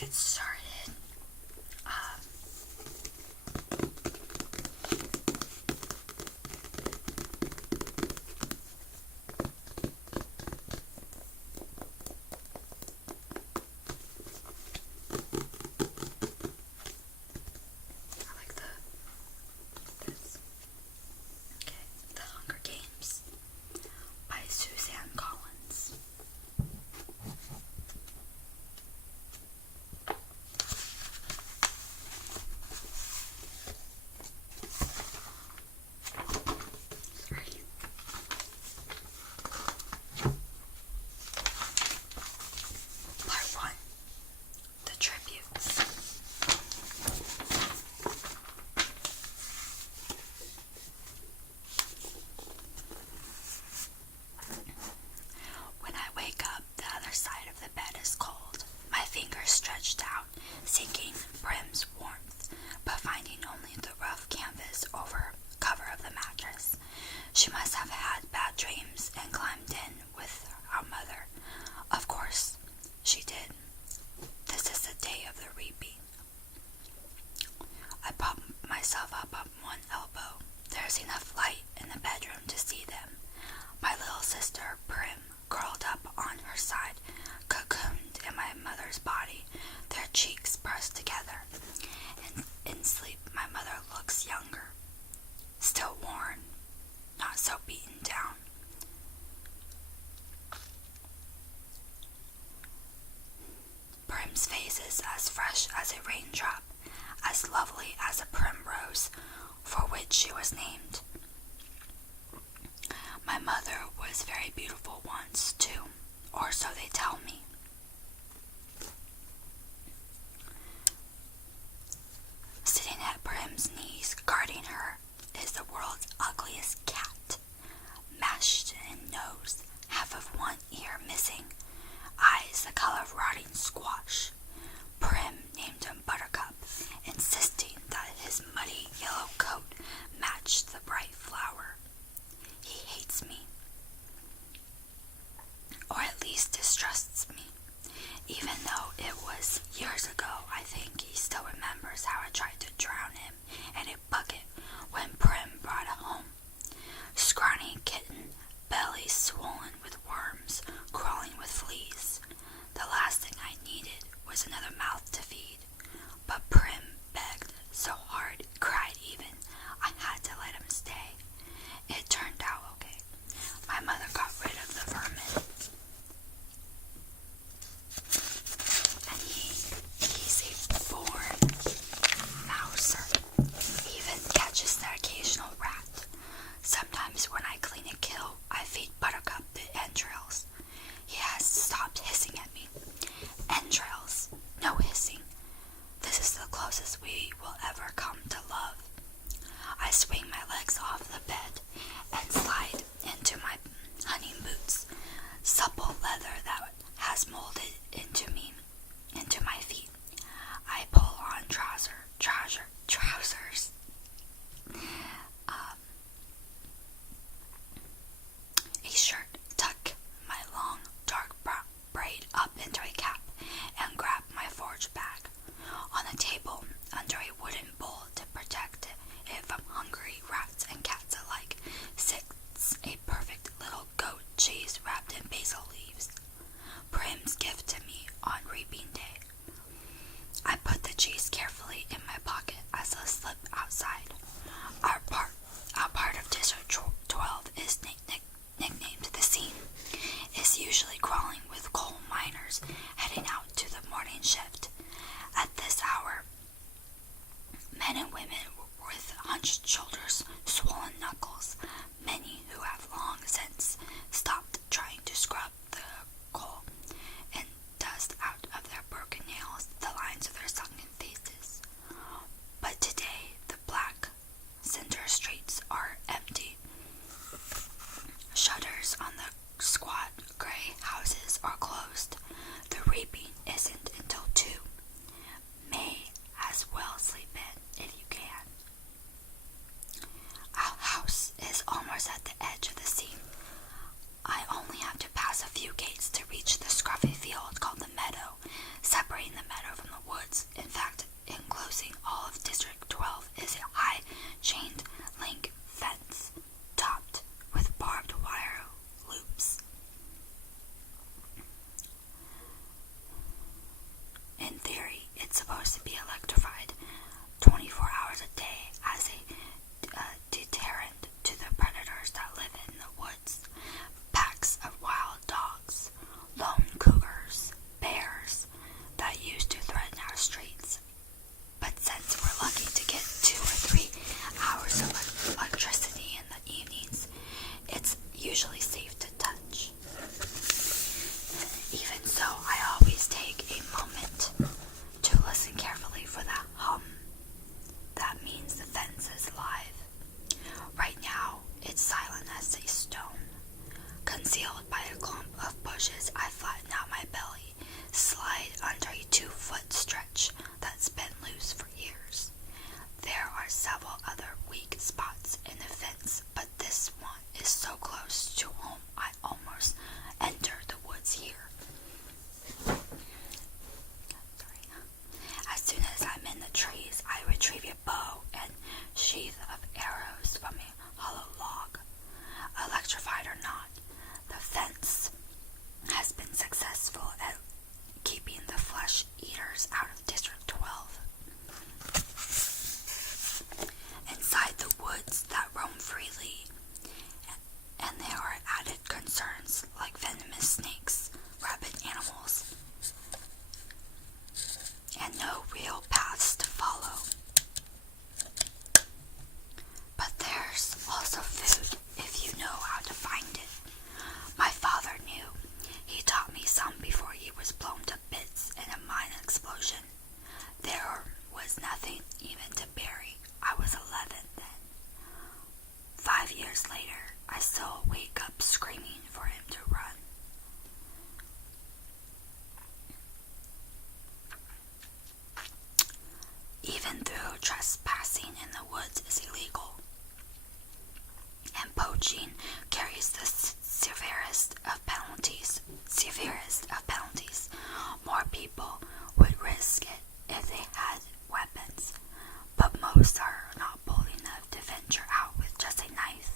get started. I like this. Okay, The Hunger Games by Suzanne Collins. Part 1. The Tributes. When I wake up, the other side of the bed is cold. My fingers stretched out, seeking Prim's warmth, but finding only the rough canvas over cover of the mattress. She must have had bad dreams and climbed in with our mother. Of course, she did. This is the day of the reaping. I prop myself up on one elbow. There's enough light in the bedroom to see them. My little sister, Prim, curled up on her side, cocooned in my mother's body, their cheeks pressed together. And in sleep, my mother looks younger, still worn, not so beaten down. Prim's face is as fresh as a raindrop, as lovely as a primrose, for which she was named. My mother was very beautiful once, too, or so they tell me. Sitting at Prim's knees, guarding her, is the world's ugliest cat, mashed in nose, half of one ear missing, eyes the color of rotting squash. Prim named him Buttercup, insisting that his muddy yellow coat matched the bright flower. He hates me, or at least distrusts me. Even though it was years ago, I think he still remembers how I tried to drown him in a bucket when Prim brought it home. Scrawny kitten, belly swollen with worms, crawling with fleas. The last thing I needed was another mouth to feed. But Prim begged so hard, cried even, I had to let him stay. It turned out okay. My mother got rid of the vermin. And he's a born mouser. Even catches the occasional rat. Sometimes when I clean a kill, I feed Buttercup the entrails. He has stopped hissing at me. Entrails, no hissing. usually safe to touch. Even so, I always take a moment to listen carefully for that hum. That means the fence is alive. Right now, it's silent as a stone. Concealed by a clump of bushes, I flatten out my belly, slide under a 2-foot stretch that's been loose for years. There are several other weak spots in the fence, but this one is so close to home I almost enter the woods here. As soon as I'm in the trees, I retrieve a bow and sheath of arrows from a hollow log. Electrified or not, the fence has been successful at keeping the flesh eaters out of District 12. Inside the woods that roam freely, and there are added concerns like venomous snakes, rabid animals, and no real paths to follow. But there's also food if you know how to find it. My father knew. He taught me some before he was blown to bits in a mine explosion. There was nothing even to bury. I was 11 then. 5 years later, I still wake up screaming for him to run. Even though trespassing in the woods is illegal, and poaching carries the severest of penalties, more people would risk it if they had weapons, but most are not bold enough to venture out with just a knife.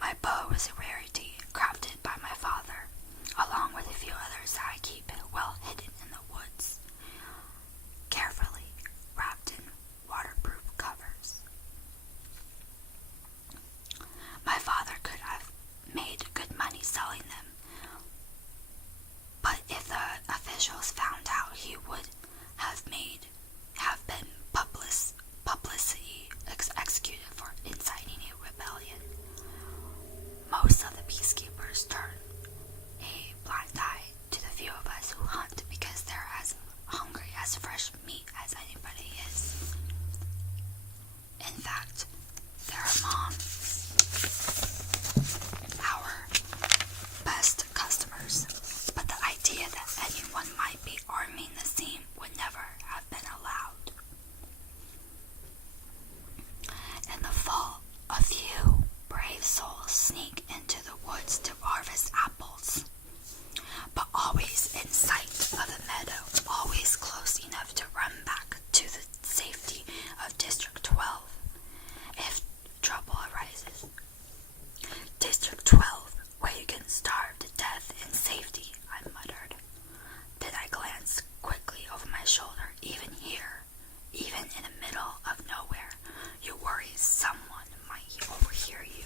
My bow is a rarity, crafted by my father, along with a few others that I keep well hidden in the woods, carefully wrapped in waterproof covers. My father could have made good money selling them, but if the officials found out, he would have been publicly executed for inciting a rebellion. Most of the peacekeepers turn a blind eye to the few of us who hunt because they're as hungry as fresh meat as anybody is. In fact, they're among our best customers, but the idea that anyone might be arming the same would never have been allowed. In the fall, a few brave souls sneak into the woods to harvest apples, but always in sight of the meadow, always close enough to run back to the safety of District 12 if trouble arises. District 12, where you can starve to death in safety, I muttered. Then I glanced quickly over my shoulder. Even here, even in the middle of nowhere, you worry someone might overhear you.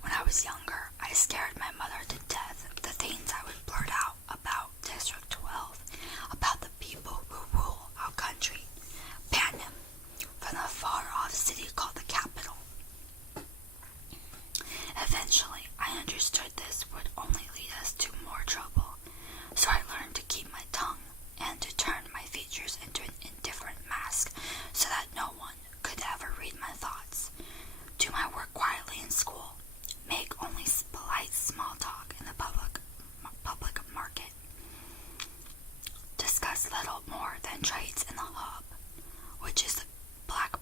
When I was younger, I scared my mother to death. The things I would blurt out about District 12, about the people who rule our country, banned him from the far-off city called the capital. Eventually, I understood this would only lead us to more trouble, so I learned to keep my tongue and to turn my features into an indifferent mask so that no one could ever read my thoughts. Do my work quietly in school, make only polite small talk in the public market, discuss little more than trades in the hub, which is the black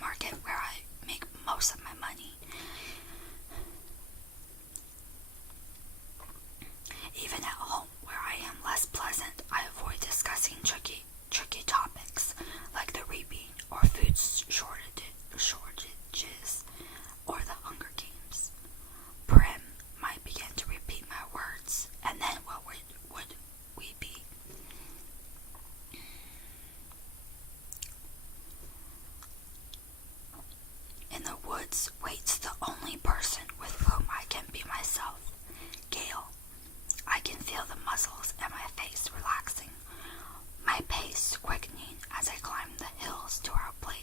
market where I make most of my money. Even at home, where I am less pleasant, I avoid discussing tricky topics like the reaping or food shortages or the Hunger Games. Prim might begin to repeat my words, and then what would we be? In the woods waits the only person with whom I can be myself, Gail. I can feel the muscles in my face relaxing, my pace quickening as I climb the hills to our place.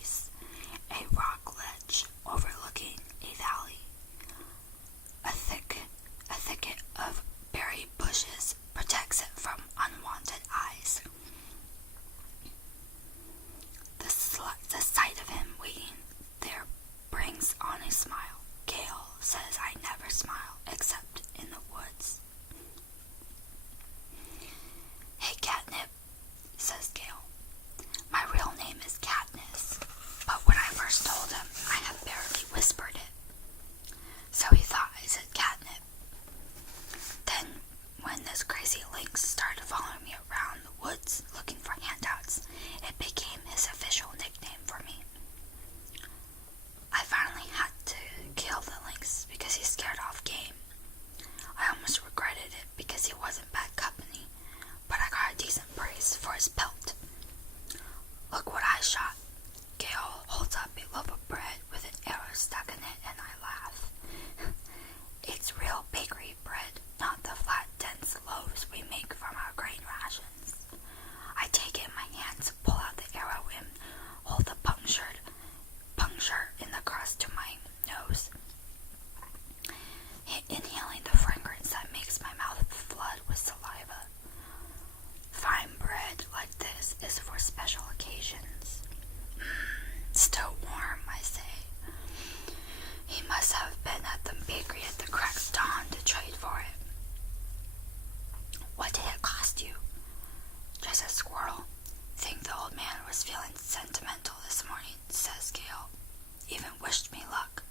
even wished me luck.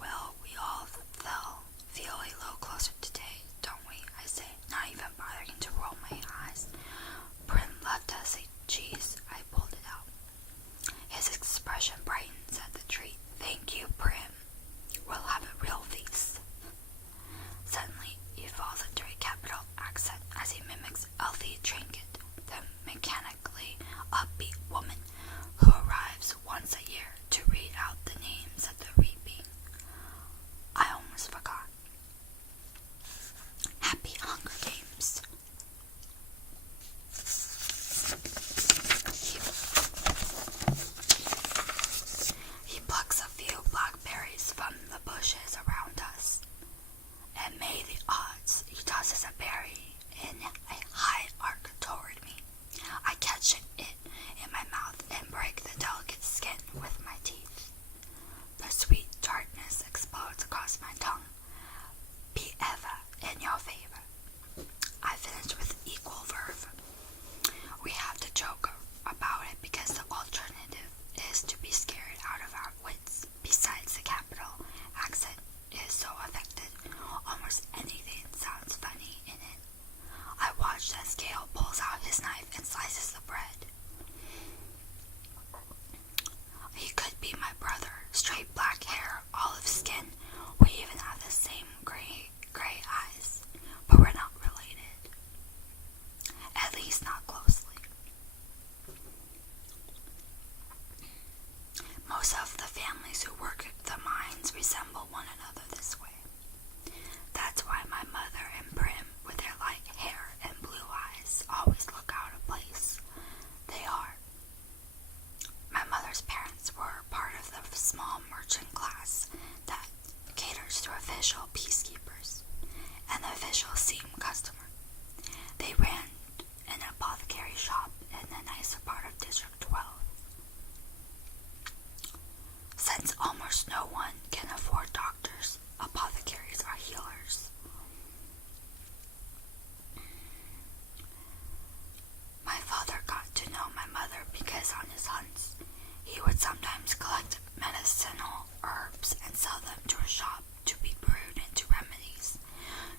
Well, we all feel a little closer today, don't we? I say, not even bothering to roll my eyes. Prim left us a cheese. I pulled it out. His expression brightens at the treat. Thank you, Prim. We'll have a real feast. Suddenly, he falls into a capital accent as he mimics Elfie Trinket, the mechanically upbeat woman who arrives once a year to read out the names at the reaping. I almost forgot. Happy Hunger Games. He plucks a few blackberries from the bushes around us, and may the odds, he tosses a berry in a high arc toward me. I catch it in my mouth and break the delicate skin with my teeth. The sweet tartness explodes across my tongue. Be ever in your favor. I finish with equal verve. We have to joke about it because the alternative is to be scared out of our wits. Besides, the capital accent is so affected, almost anything sounds funny in it. I watch as Gale pulls out his knife and slices the bread. He could be my brother. Straight black hair, olive skin. We even have the same gray eyes. But we're not related. At least not closely. Most of the families who work the mines resemble one another this way. That's why my mother and Prim, with their light hair and blue eyes, always look out of place. They are. My mother's parents were part of the small merchant class that caters to official peacekeepers, and the officials seem customer. They ran an apothecary shop in the nicer part of District 12. Since almost no one can afford doctors, apothecaries are healers. My father got to know my mother because on his hunts, he would sometimes collect medicinal herbs and sell them to a shop to be brewed into remedies.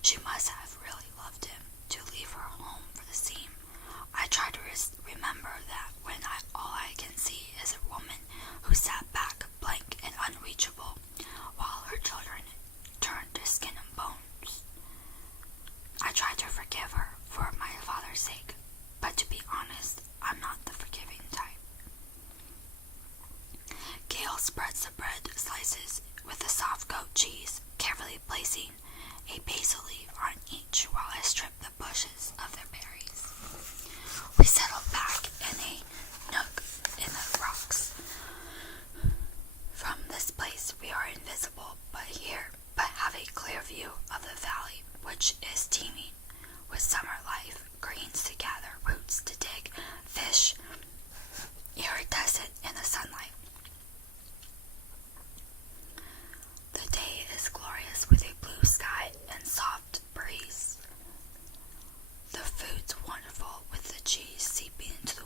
She must have really loved him to leave her home for the scene. I try to remember that when all I can see is a woman who sat back blank and unreachable while her children turned to skin and bones. I try to forgive her for my father's sake, but to be honest, I'm not the forgiving type. Gale spreads the bread slices with the soft goat cheese, carefully placing a basil leaf on each while I strip the bushes of their berries. We settle back in a nook in the rocks. From this place we are invisible but have a clear view of the valley, which is teeming with summer life, greens to gather, roots to dig, fish iridescent in the sunlight. The day is glorious with a blue sky and soft breeze. The food's wonderful with the cheese seeping into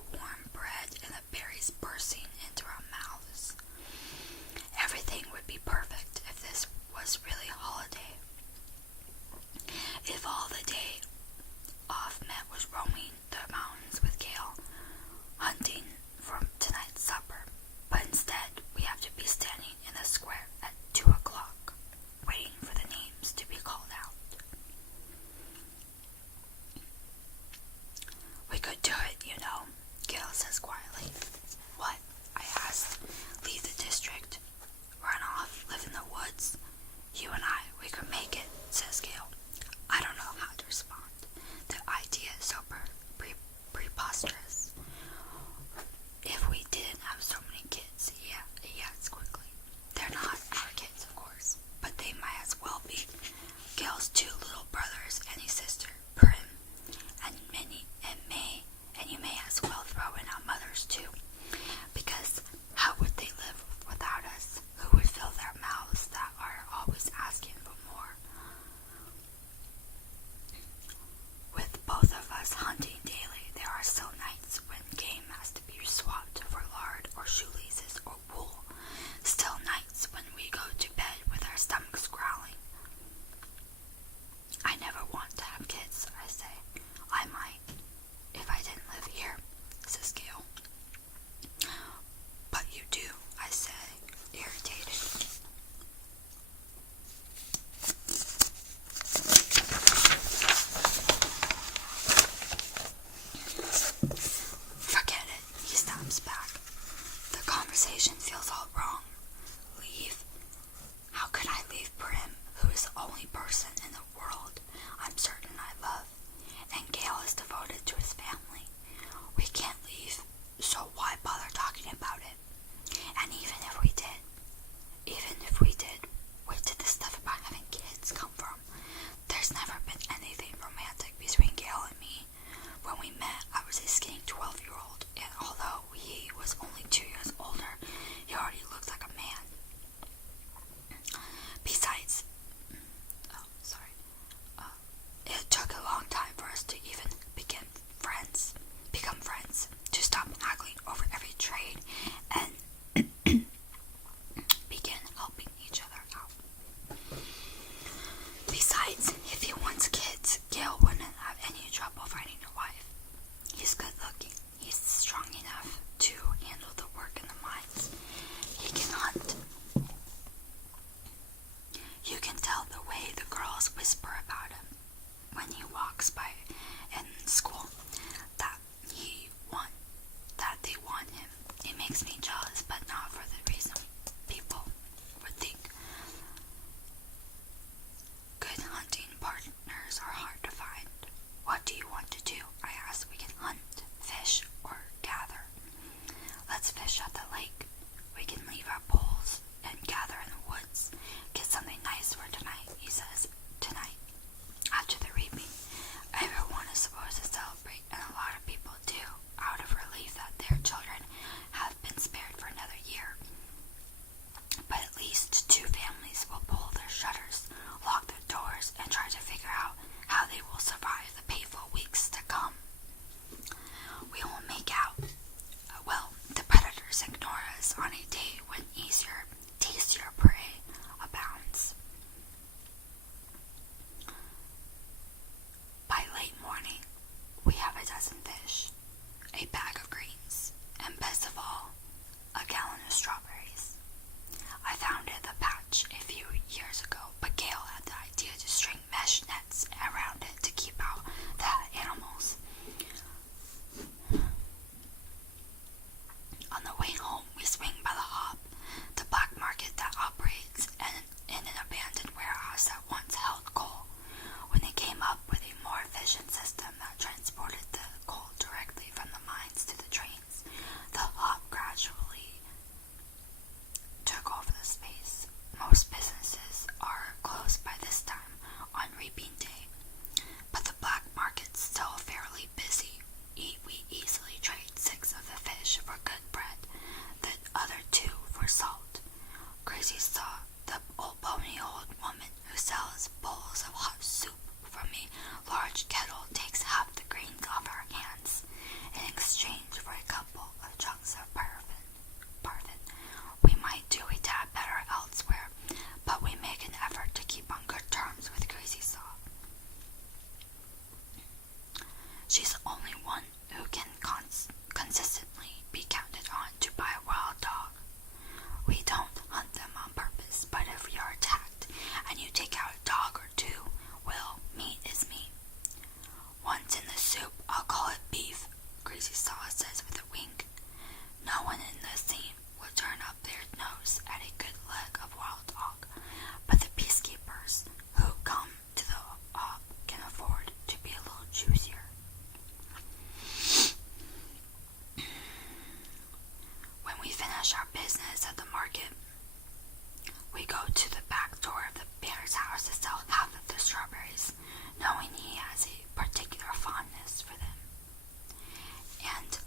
conversation feels all wrong. Leave? How could I leave Prim, who is the only person in the world I'm certain I love, and Gale is devoted to his family? We can't leave, so why bother talking about it? And even if we did, where did this stuff about having kids come from? There's never been anything romantic between Gale and me. When we met, I was a skinny 12-year-old, and although he was only 2 years older, he already looked like a man. Besides, it took a long time for us to even become friends, to stop haggling over every trade and begin helping each other out. Besides, if he wants kids, Gale wouldn't have any trouble finding a wife. He's good looking. He's strong enough to handle the work in the mines. He can hunt. You can tell the way the girls whisper about him when he walks by in school that they want him. It makes me jealous, but not for the reason people would think. Good hunting partners are hard to find. What do you want to do? I asked. We can hunt, fish, or gather. Let's fish at the lake. We can leave our poles and gather in the woods. Get something nice for tonight, he says. Tonight, after the reaping, everyone is supposed to celebrate, and a lot of people do, out of relief that their children have been spared for another year. But at least 2 families will pull their shutters, lock their doors, and try to figure out how they will survive the painful weeks to come. We will make out. The predators ignore us on a day when easier, tastier prey abounds. By late morning, we have a dozen fish, a bag of greens, and best of all, a gallon of strawberries. I founded the patch a few years ago, but Gale had the idea to string mesh nets around it to keep out the animals. On the way home, we swing by the Hop, the black market that operates in an abandoned warehouse that once held coal. When they came up with a more efficient system that transported the coal directly from the mines to the trains, the Hop gradually took over the space. Most businesses are closed by this time on reaping day, but the black market's still fairly busy. We easily trade 6 of the fish for good bread, the other 2 for salt. Crazy saw the bony old woman who sells bowls of hot soup from a large kettle takes half the greens off her hands in exchange for a couple of chunks of parfait. We might do a tad better elsewhere, but we make an effort to keep on good terms with Crazy Saw. She's the only one who can consistently be counted on to buy a wild dog. We don't hunt them on purpose, but if we are attacked and you take out a dog or 2, well, meat is meat. Once in the soup, I'll call it beef, Crazy Saw says with a wink. No one in the scene would turn up their nose at a good leg of wild dog, but the peacekeepers who come to the Hop can afford to be a little juicier. When we finish our business at the market, we go to the back door of the bear's house to sell half of the strawberries, knowing he has a particular fondness for them. And